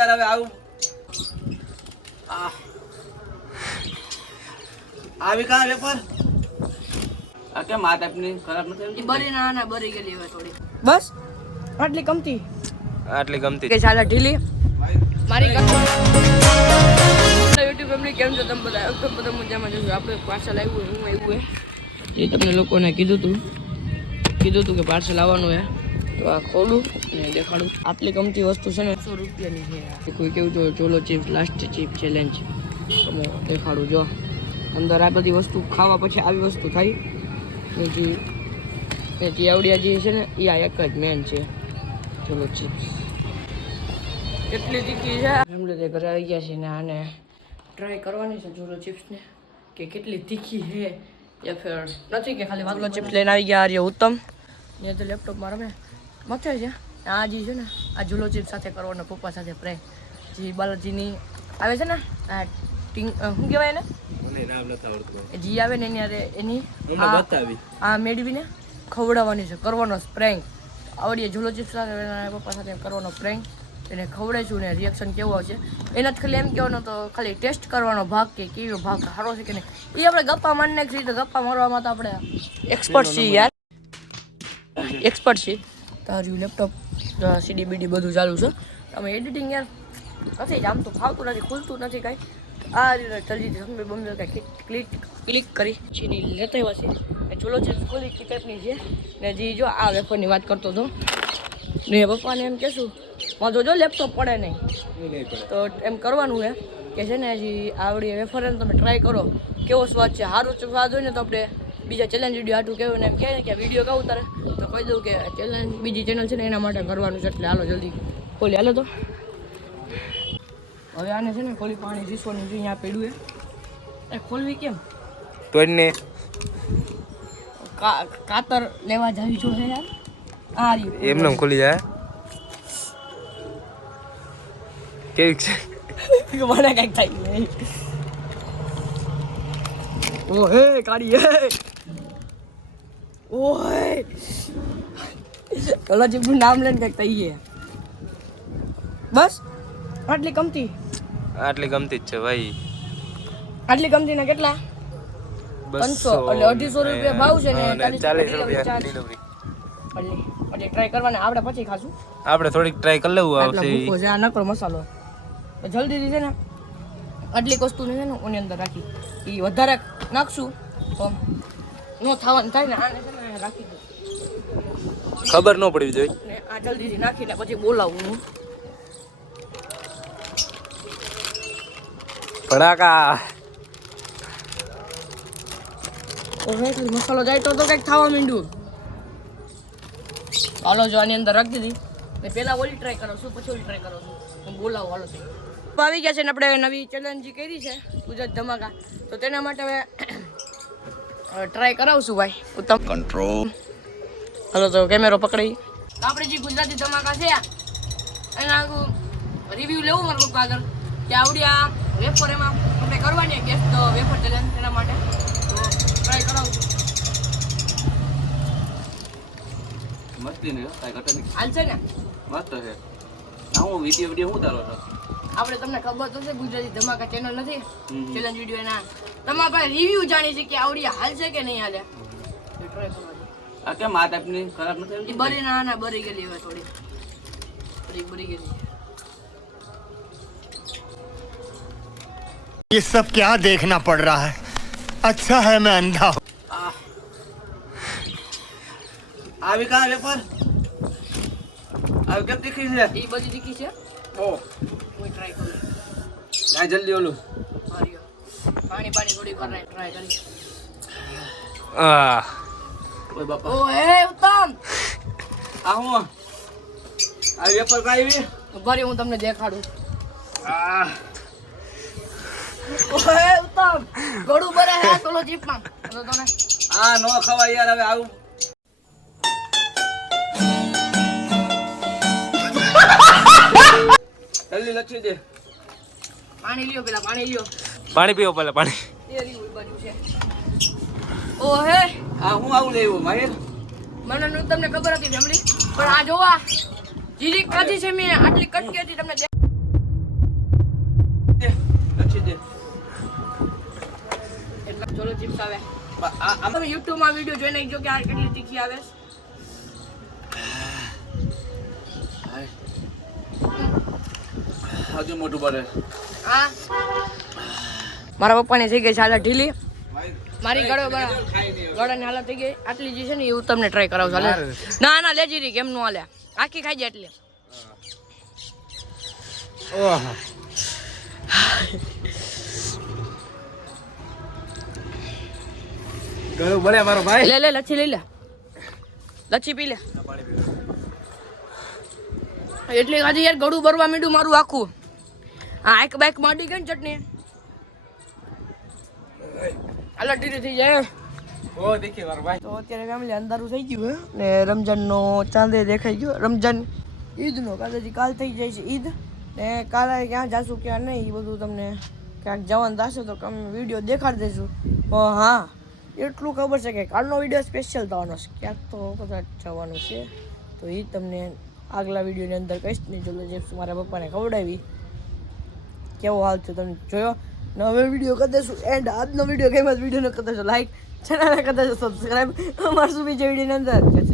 યાર હવે આવું. આવી કાં વેફર આ કે આ ટાઈપની ખરાબ નથી બરી ના ના બરી ગયેલી હવે થોડી. બસ આટલી કમતી આટલી ગમતી. કે ચાલે ઢીલી. મારી યુટ્યુબ ફેમિલી કેમ છો? તમે બધા એકદમ બધા મજામાં જશો આપણે પાર્સલ આવ્યું હું આવ્યું હે. એ તમને લોકોને કીધું હતું કીધું હતું કે પાર્સલ આવવાનું હે. તો આ ખોલું ને દેખાડું. આટલી ગમતી વસ્તુ છે ને સો રૂપિયાની છે. કોઈ કેવું તો ચોલો ચીપ લાસ્ટ ચીપ ચેલેન્જ તમે દેખાડું જો. અંદર આ બધી વસ્તુ ખાવા પછી આવી વસ્તુ થાય. જે ને જે જે છે ને એ આ એક જ મેન છે. ચોલો ચિપ્સ એટલી તીખી છે. તે ઘરે આવી ગયા છે ને આને ટ્રાય કરવાની છે ચોલો ચિપ્સને. કે કેટલી તીખી છે. યા ફેર નથી કે ખાલી વાગલો ચિપ્સ લઈને આવી ગયા આર્ય ઉત્તમ. ને તો લેપટોપમાં રમે. મથે છે? આ જે છે ને આ ઝૂલો સાથે કરવાનો પપ્પા સાથે પ્રે. જે બાલાજીની આવે છે ને આ ટીંગ શું કહેવાય એને? મને નામ નથી આવડતું જી આવે ને એની હારે એની આ- મેળવીને ખવડાવવાની છે કરવાનો સ્પ્રેંગ આવડીએ ઝૂલો ચિપ્સ સાથે પપ્પા સાથે કરવાનો પ્રેંગ એને ખવડાવીશું ને રિએક્શન કેવું આવશે? એના જ ખાલી એમ કહેવાનો તો ખાલી ટેસ્ટ કરવાનો ભાગ કે કેવો ભાગ સારો છે કે નહીં? એ આપણે ગપ્પા મારી નાખીએ તો ગપ્પા મારવામાં તો આપણે એક્સપર્ટ છીએ યાર. એક્સપર્ટ છીએ. તારું લેપટોપ સીડી બીડી બધું ચાલુ છે. અમે એડિટિંગ યાર નથી જ આમ તો ફાવતું નથી ખુલતું નથી કાંઈ. આ રીતે જલ્દી સમય બમ્બે કાંઈ ક્લિક ક્લિક કરી. ચીની લેતા આવ્યા છે. ચૂલો છે ખુલી ટાઈપની છે. ને જે જો આ વેફરની વાત કરતો હતો. ને પપ્પાને એમ કહેશું વાંધો જો લેપટોપ પડે નહીં. તો એમ કરવાનું હે કે છે ને હજી આવડી વેફર તમે ટ્રાય કરો. કેવો સ્વાદ છે? સારો સ્વાદ હોય ને તો આપણે બીજા ચેલેન્જ વીડિયો હાટું કહેવું ને એમ કહે કે વીડિયો કહું તારે તો કહી દઉં કે ચેલેન્જ બીજી ચેનલ છે ને એના માટે કરવાનું છે એટલે હાલો જલ્દી. ખોલી હાલો તો. હવે આને છે ને ખોલી પાણી જીસવાનું છે અહીંયા પીડ્યું એ ખોલવી કેમ? તોડને કાતર લેવા જાવી હે યાર. આ રહ્યું. એમને ખોલી જાય. કેવી છે? મને કંઈક થાય ઓ હે કાઢી હે. ઓય. કલા જીપનું નામ લઈને કંઈક ગયા બસ? આટલી કમતી આટલી ગમતી જ છે ભાઈ. આટલી ગમતી ને કેટલા પાંચસો એટલે અઢીસો રૂપિયા ભાવ છે ને ચાલીસ રૂપિયા. એટલે ટ્રાય કરવાના. આપણે પછી ખાશું. આપણે થોડીક ટ્રાય કરી લેવું આવશે આ નકરો મસાલો. તો જલ્દીથી છે ને આટલી વસ્તુ છે ને ઓની અંદર રાખી. એ વધારે નાખશું તો નો થવાનું થાય ને આને દઉં. ખબર ન પડવી જોઈએ. આ જલ્દીથી નાખીને પછી બોલાવું હું. ભડાકા. મસાલો જાય તો કંઈક થવા માંડ્યું. હાલો જો આની અંદર રાખી દીધી ને પહેલા ઓલી ટ્રાય કરો છું પછી ઓલી ટ્રાય કરો છું હું બોલાવું હાલો આવી ગયા છે ને આપણે નવી ચેલેન્જ કરી છે ગુજરાત ધમાકા. તો તેના માટે હવે ટ્રાય કરાવશું ભાઈ. ઉત્તમ. કંટ્રોલ હાલો તો કેમેરો પકડી આપણે જે ગુજરાતી ધમાકા છે એના રિવ્યુ લેવું મારા પપ્પા આગળ. કે આવડી આ વેફર એમાં આપણે કરવાની ગેસ તો વેફર ચેલેન્જ એના માટે. તો ટ્રાય કરાવું મસ્તી નહીં હો, કાંઈ ઘટે નહીં. હાલ છે ને? મસ્ત છે. હું વીડિયો વીડિયો હું તારો છો? આપણે તમને ખબર તો છે ગુજરાતી ધમાકા ચેનલ નથી હમ. ચેલેન્જ વિડીયો એના તમારા પાસે રિવ્યુ જાણી છે કે આવડી હાલ છે કે નહીં હાલે ટ્રાય કરવા દો. આ કેમ આ ટાઈપની ખરાબ નથી એ આવી? બરી ના ના બરી ગયેલી હવે થોડી થોડી બરી ગયેલી ये सब क्या देखना पड़ रहा है अच्छा है मैं अंधा हूं આહ. આવી કાં વેફર આવી કેમ તીખી છે એ બધી દીકી છે ઓ હું ટ્રાય કરું આ જલ્દી ઓલું. પાણી પાણી થોડી વાર ટ્રાય કરી. આ ઓય બાપા. ઓ હે ઉત્તમ. આ હું? આ વેપર કાંઈ આવી ભરી હું તમને દેખાડું. આ ઓય હે ઉત્તમ. ગળું ભરે હે તોલો જીપમાં તો તને આ નો ખવાય યાર હવે આવું. જલ્દી લખી દે. પાણી લ્યો પેલા પાણી લ્યો. પાણી પીઓ પેલા પાણી. ઓહે. હા હું આવું લેવું માહિર? મને નું તમને ખબર હતી ફેમિલી? પણ આ જોવા. જીજી કાધી છે મેં આટલી કટકી હતી તમને ચોલો ચિપ્સ આવે. તમે યુટ્યુબમાં વીડિયો જોઈને જો કે આ કેટલી તીખી આવે હજુ મોટું ભરે મારા પપ્પાને થઈ ગઈ છે ઢીલી. મારી ગળો ગળાની હાલત થઈ ગઈ. આટલી જે છે ને એવું તમને ટ્રાય કરાવું હાલે. ના ના લેજી રી કેમ નું હાલે. આખી ખાઈ જાય એટલે. ગળું બળે મારો ભાઈ લે લે લચ્છી લઈ લે. લચ્છી પી લે. એટલે આજે યાર ગળું ભરવા માંડ્યું મારું આખું. આ એક બાઈક માંડી ગઈ ને ચટણી. અલગ ઢીલી થઈ જાય ઓ દેખી મારો ભાઈ. તો અત્યારે ફેમિલી અંધારું થઈ ગયું ને રમજાનનો ચાંદે દેખાઈ ગયો. રમજાન ઈદનો કાલે હજી કાલ થઈ જાય છે ઈદ. ને કાલે ક્યાં જાશું ક્યાં નહીં એ બધું તમને ક્યાંક જવાનું થશે તો તમે વીડિયો દેખાડી દઈશું પણ હા એટલું ખબર છે કે કાલનો વીડિયો સ્પેશિયલ થવાનો છે. ક્યાંક તો કદાચ જવાનું છે. તો એ તમને આગલા વિડીયોની અંદર કહીશ ને ચલો જે મારા પપ્પાને ખવડાવી. કેવો હાલ છે તમે જોયો? ને વીડિયો કરી દેશું એન્ડ આજનો વીડિયો કેમ વિડીયોને કરી દેશો લાઈક ચેનલને કરી દેશો સબસ્ક્રાઈબ અમારું શું બીજા વિડીયોની અંદર.